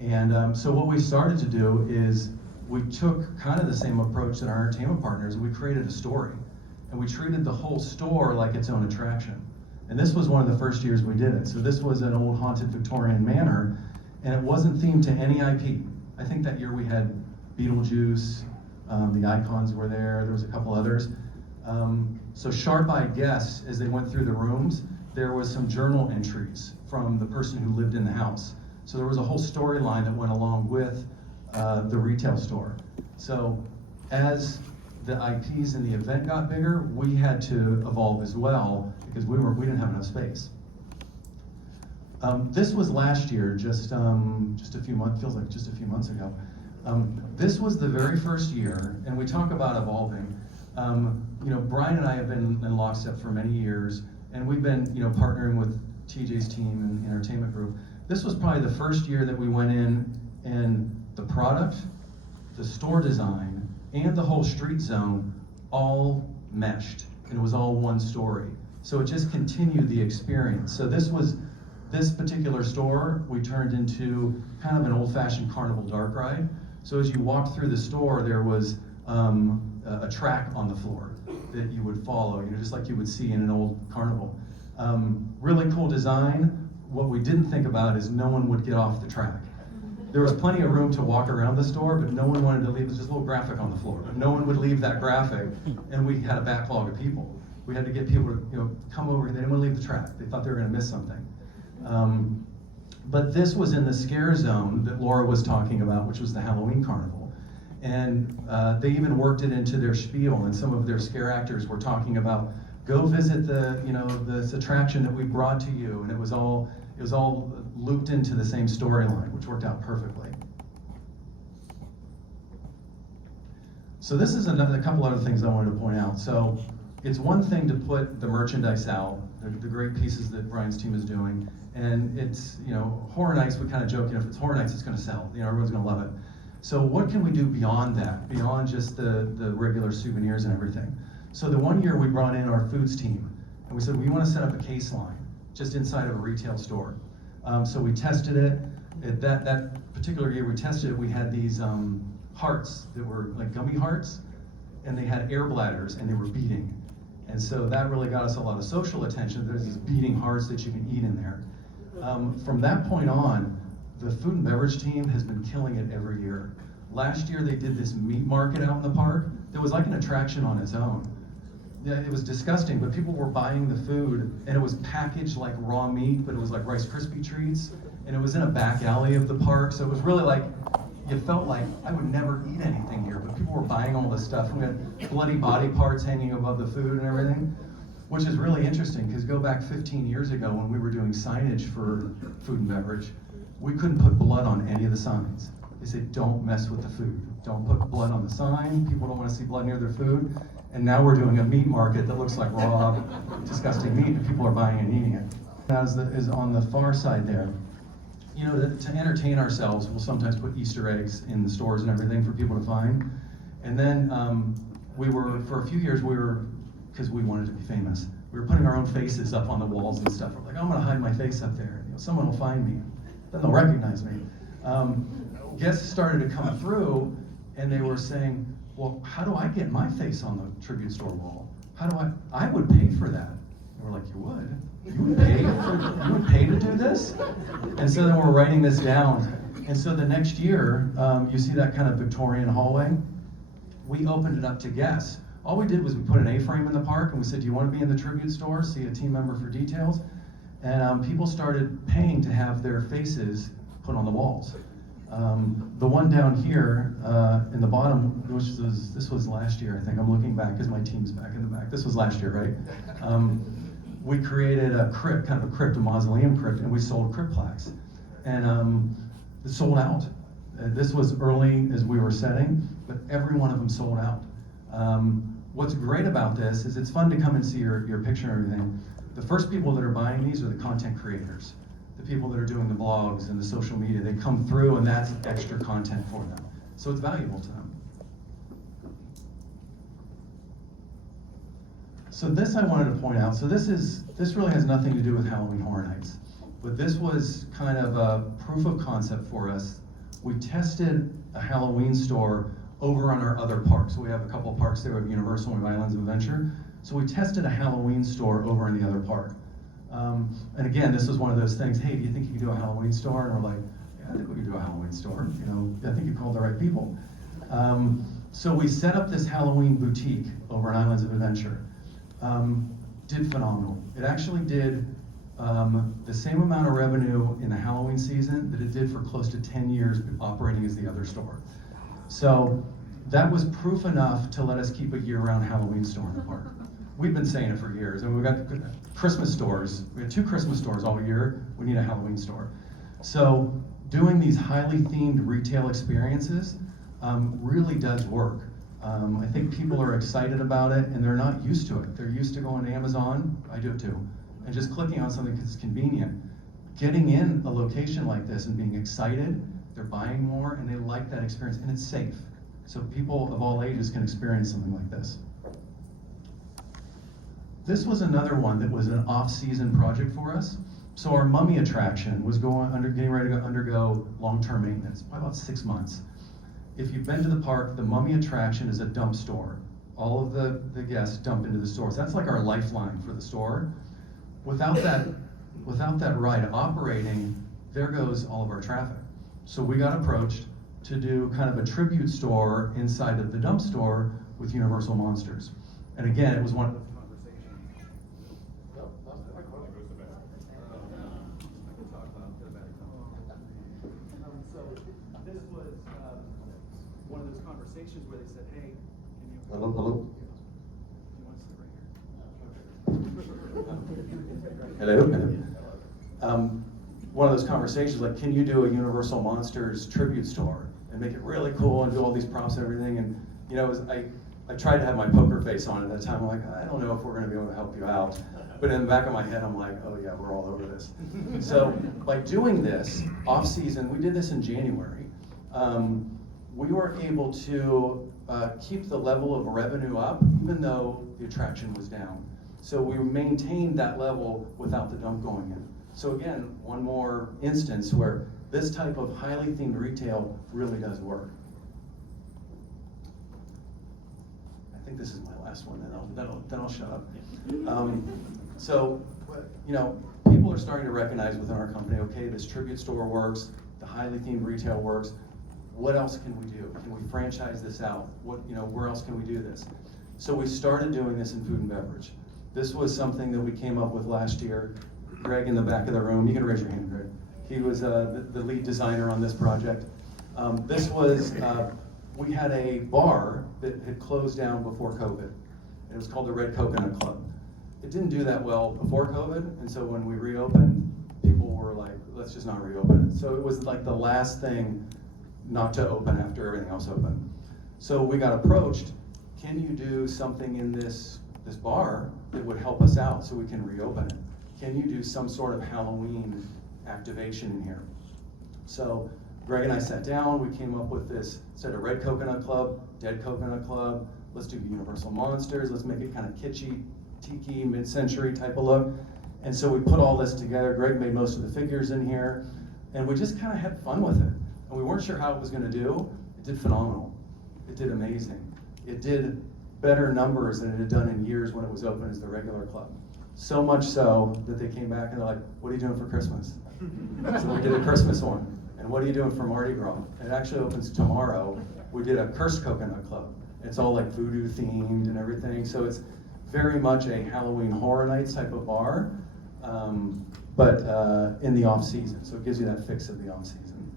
And so what we started to do is we took kind of the same approach that our entertainment partners, and we created a story. And we treated the whole store like its own attraction. And this was one of the first years we did it. So this was an old haunted Victorian manor, and it wasn't themed to any IP. I think that year we had Beetlejuice, the icons were there was a couple others. So sharp-eyed guests, as they went through the rooms, there was some journal entries from the person who lived in the house. So there was a whole storyline that went along with the retail store. So as the IPs in the event got bigger, we had to evolve as well because we didn't have enough space. This was last year, just a few months, feels like just a few months ago. This was the very first year, and we talk about evolving. You know, Brian and I have been in lockstep for many years, and we've been, you know, partnering with TJ's team and entertainment group. This was probably the first year that we went in and the product, the store design, and the whole street zone all meshed, and it was all one story. So it just continued the experience. So this particular store, we turned into kind of an old-fashioned carnival dark ride. So as you walked through the store, there was a track on the floor that you would follow, you know, just like you would see in an old carnival. Really cool design. What we didn't think about is no one would get off the track. There was plenty of room to walk around the store, but no one wanted to leave. It was just a little graphic on the floor, but no one would leave that graphic, and we had a backlog of people. We had to get people to, you know, come over. They didn't want to leave the track. They thought they were going to miss something. But this was in the scare zone that Laura was talking about, which was the Halloween Carnival. And they even worked it into their spiel, and some of their scare actors were talking about, go visit this attraction that we brought to you, and it was all looped into the same storyline, which worked out perfectly. So this is a couple other things I wanted to point out. So it's one thing to put the merchandise out, the great pieces that Brian's team is doing, and it's, you know, Horror Nights, we kind of joke, you know, if it's Horror Nights, it's going to sell. You know, everyone's going to love it. So what can we do beyond that, beyond just the regular souvenirs and everything? So the one year we brought in our foods team, and we said, we want to set up a case line just inside of a retail store. So we tested it. That particular year we tested it, we had these hearts that were like gummy hearts, and they had air bladders, and they were beating. And so that really got us a lot of social attention. There's these beating hearts that you can eat in there. From that point on, the food and beverage team has been killing it every year. Last year they did this meat market out in the park that was like an attraction on its own. Yeah, it was disgusting, but people were buying the food, and it was packaged like raw meat, but it was like Rice Krispie treats, and it was in a back alley of the park, so it was really like, you felt like, I would never eat anything here, but people were buying all this stuff, and we had bloody body parts hanging above the food and everything, which is really interesting, because go back 15 years ago when we were doing signage for food and beverage, we couldn't put blood on any of the signs. They said, don't mess with the food. Don't put blood on the sign. People don't want to see blood near their food. And now we're doing a meat market that looks like raw, disgusting meat, and people are buying and eating it. As is on the far side there, you know, to entertain ourselves, we'll sometimes put Easter eggs in the stores and everything for people to find. And then for a few years, because we wanted to be famous, we were putting our own faces up on the walls and stuff. We're like, I'm gonna hide my face up there. You know, someone will find me, then they'll recognize me. Guests started to come through, and they were saying, well, how do I get my face on the tribute store wall? How do I would pay for that. And we're like, you would? You would pay to do this? And so then we're writing this down. And so the next year, you see that kind of Victorian hallway? We opened it up to guests. All we did was we put an A-frame in the park, and we said, do you want to be in the tribute store? See a team member for details. And people started paying to have their faces put on the walls. The one down here in the bottom, this was last year, I think. I'm looking back because my team's back in the back. This was last year, right? We created a crypt, kind of a crypt, a mausoleum crypt, and we sold crypt plaques. And it sold out. This was early as we were setting, but every one of them sold out. What's great about this is it's fun to come and see your picture and everything. The first people that are buying these are the content creators. The people that are doing the blogs and the social media, they come through, and that's extra content for them. So it's valuable to them. So this I wanted to point out. So this really has nothing to do with Halloween Horror Nights, but this was kind of a proof of concept for us. We tested a Halloween store over on our other parks. So we have a couple of parks there with Universal and Islands of Adventure. So we tested a Halloween store over in the other park. And again, this was one of those things, hey, do you think you could do a Halloween store? And we're like, yeah, I think we could do a Halloween store. You know, I think you called the right people. So we set up this Halloween boutique over in Islands of Adventure. Did phenomenal. It actually did the same amount of revenue in the Halloween season that it did for close to 10 years operating as the other store. So that was proof enough to let us keep a year-round Halloween store in the park. We've been saying it for years, and we've got Christmas stores. We have 2 Christmas stores all year. We need a Halloween store. So doing these highly themed retail experiences really does work. I think people are excited about it, and they're not used to it. They're used to going to Amazon, I do it too, and just clicking on something because it's convenient. Getting in a location like this and being excited, they're buying more, and they like that experience, and it's safe. So people of all ages can experience something like this. This was another one that was an off-season project for us. So our mummy attraction was getting ready to undergo long-term maintenance, by about 6 months. If you've been to the park, the mummy attraction is a dump store. All of the guests dump into the stores. That's like our lifeline for the store. Without that ride operating, there goes all of our traffic. So we got approached to do kind of a tribute store inside of the dump store with Universal Monsters. And again, it was one of those conversations. So this was one of those conversations where they said, hey, can you... Hello, hello. Hello. One of those conversations like, can you do a Universal Monsters tribute store and make it really cool and do all these props and everything? And you know, I tried to have my poker face on at that time. I'm like, I don't know if we're going to be able to help you out. But in the back of my head, I'm like, oh yeah, we're all over this. So by doing this off season, we did this in January. We were able to keep the level of revenue up, even though the attraction was down. So we maintained that level without the dump going in. So again, one more instance where this type of highly themed retail really does work. I think this is my last one, then I'll shut up. So, you know, people are starting to recognize within our company, okay, this tribute store works, the highly themed retail works. What else can we do? Can we franchise this out? Where else can we do this? So we started doing this in food and beverage. This was something that we came up with last year. Greg in the back of the room, you can raise your hand, Greg. He was the lead designer on this project. We had a bar that had closed down before COVID. It was called the Red Coconut Club. It didn't do that well before COVID, and so when we reopened, people were like, let's just not reopen it. So it was like the last thing not to open after everything else opened. So we got approached, can you do something in this bar that would help us out so we can reopen it? Can you do some sort of Halloween activation in here? So Greg and I sat down, we came up with this, instead of Red Coconut Club, Dead Coconut Club, let's do Universal Monsters, let's make it kind of kitschy, tiki, mid-century type of look. And so we put all this together. Greg made most of the figures in here, and we just kind of had fun with it. And we weren't sure how it was gonna do. It did phenomenal. It did amazing. It did better numbers than it had done in years when it was open as the regular club. So much so that they came back and they're like, what are you doing for Christmas? So we did a Christmas one. And what are you doing for Mardi Gras? And it actually opens tomorrow. We did a Cursed Coconut Club. It's all like voodoo themed and everything. So it's very much a Halloween Horror Nights type of bar, but in the off season. So it gives you that fix of the off season.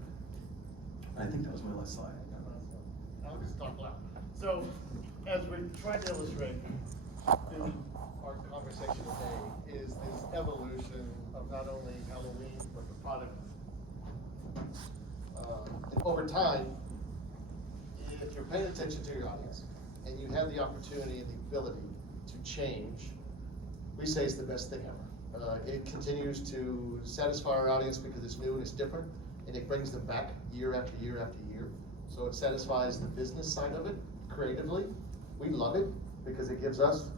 I think that was my last slide. I'll just talk loud. So, as we tried to illustrate in our conversation today, is this evolution of not only Halloween, but the product. And over time, if you're paying attention to your audience, and you have the opportunity and the ability to change, we say it's the best thing ever. It continues to satisfy our audience because it's new and it's different, and it brings them back year after year after year. So it satisfies the business side of it creatively. We love it because it gives us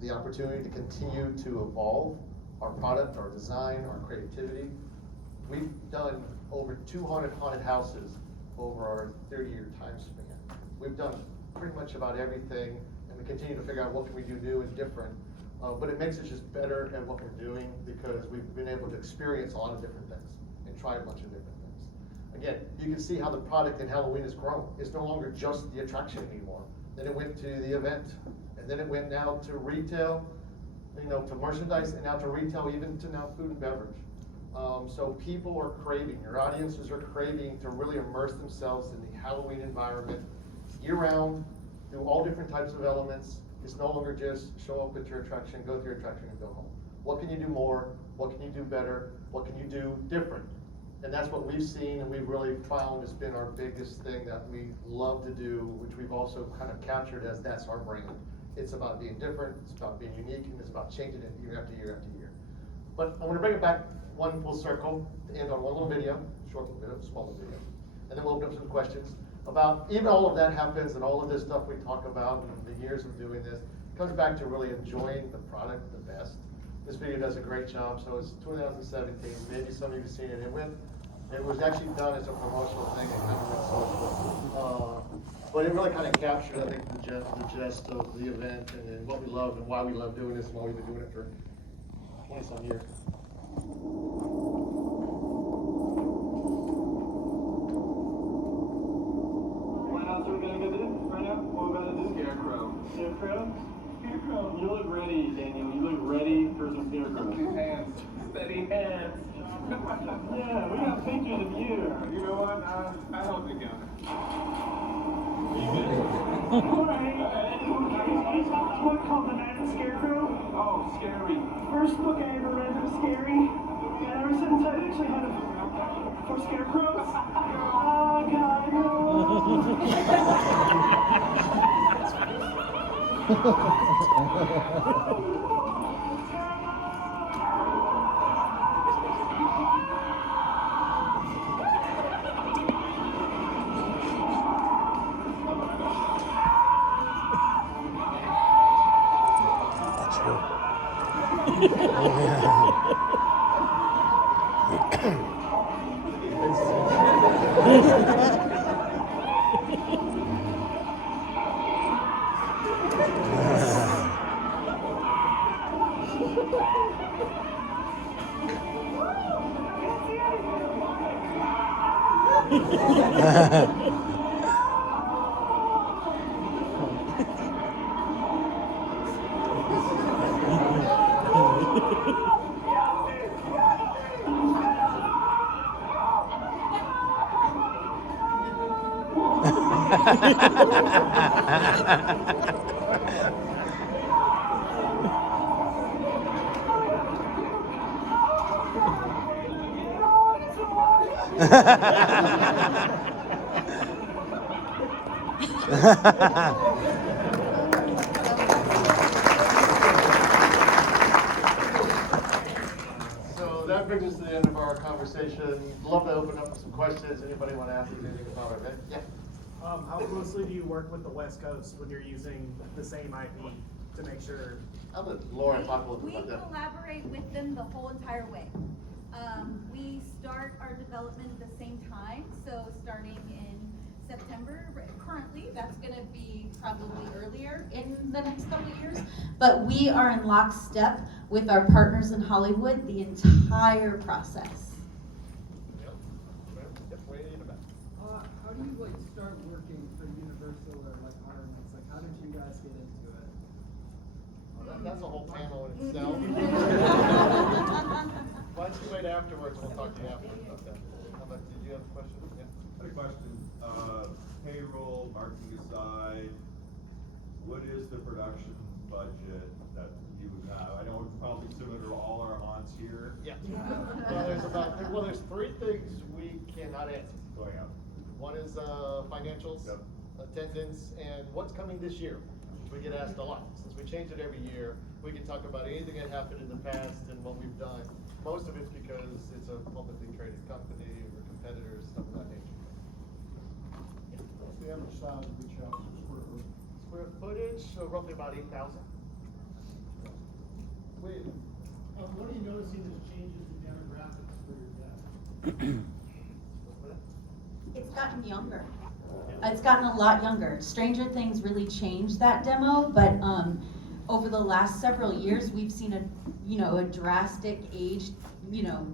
the opportunity to continue to evolve our product, our design, our creativity. We've done over 200 haunted houses over our 30-year time span. We've done pretty much about everything, and we continue to figure out what can we do new and different. But it makes us just better at what we're doing because we've been able to experience a lot of different things and try a bunch of different things. Again, you can see how the product in Halloween has grown. It's no longer just the attraction anymore. Then it went to the event, and then it went now to retail, you know, to merchandise and now to retail, even to now food and beverage. So people are craving, your audiences are craving to really immerse themselves in the Halloween environment year-round, do all different types of elements. It's no longer just show up at your attraction, go to your attraction and go home. What can you do more? What can you do better? What can you do different? And that's what we've seen and we've really found has been our biggest thing that we love to do, which we've also kind of captured as that's our brand. It's about being different, it's about being unique, and it's about changing it year after year after year. But I want to bring it back one full circle to end on one little video, short little video, small little video. And then we'll open up some questions about, even all of that happens and all of this stuff we talk about and the years of doing this, comes back to really enjoying the product the best. This video does a great job. So it's 2017, maybe some of you have seen it. It was actually done as a promotional thing and kind of went social. But it really kind of captured, I think, the gist of the event and what we love and why we love doing this and why we've been doing it for 20-some years. What else are we gonna go do right now? What are we gonna do? Scarecrow. Scarecrow? Scarecrow. You look ready, Daniel. You look ready for some scarecrow. Hands. Steady hands. Yeah, we got pictures of you. You know what? I hold the gun. Alright. What called the Night of the Scarecrow? Oh, scary. First book I ever read was scary. And ever since I actually had a for scarecrows. Oh God, no. So that brings us to the end of our conversation. Love to open up some questions. Anybody want to ask anything about our event? Yeah. How closely do you work with the West Coast when you're using the same IP to make sure? I'll let Laura talk a little We bit about that. collaborate with them the whole entire way. We start our development at the same time, so starting in September, currently, that's gonna be probably earlier In the next couple of years, but we are in lockstep with our partners in Hollywood the entire process. How do you like start working for Universal or like Artemis? Like, how did you guys get into it? Well, that's a whole panel in itself. Why don't you wait afterwards? We'll talk to you afterwards about that. How about, did you have a question? Yeah. I had a question. Payroll, marketing aside, what is the production budget that you would have? I know it's probably similar to all our haunts here. Yeah. There's three things we cannot answer. Going out. One is financials, Yep. attendance, and what's coming this year. We get asked a lot. Since we change it every year, we can talk about anything that happened in the past and what we've done. Most of it's because it's a publicly traded company or competitors, stuff of that nature. What's the average size of each house, square foot? Square footage, so roughly about 8,000. Wait, what are you noticing as changes in demographics for your guests? It's gotten younger. It's gotten a lot younger. Stranger Things really changed that demo, but over the last several years, we've seen a drastic age,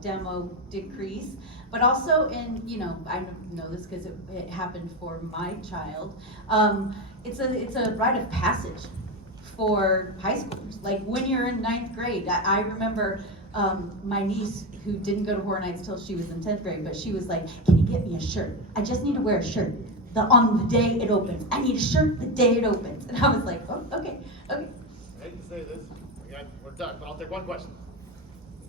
demo decrease. But also in, I know this because it happened for my child. It's a rite of passage for high schoolers. Like when you're in 9th grade, I remember my niece who didn't go to Horror Nights till she was in 10th grade, but she was like, can you get me a shirt? I just need to wear a shirt on the day it opens. I need a shirt the day it opens. And I was like, oh, okay. I hate to say this, we're done, but I'll take one question.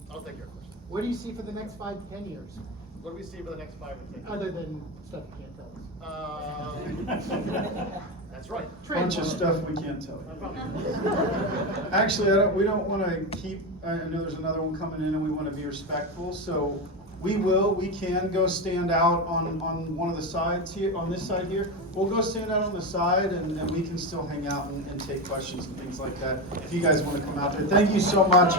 I'll take your question. What do you see for the next 5 to 10 years, What do we see for the next 5 or 10 years? other than stuff you can't tell us? That's right. Bunch of stuff we can't tell you. Actually, we don't want to keep, I know there's another one coming in and we want to be respectful, so we can go stand out on one of the sides here, on this side here. We'll go stand out on the side and we can still hang out and take questions and things like that if you guys want to come out there. Thank you so much.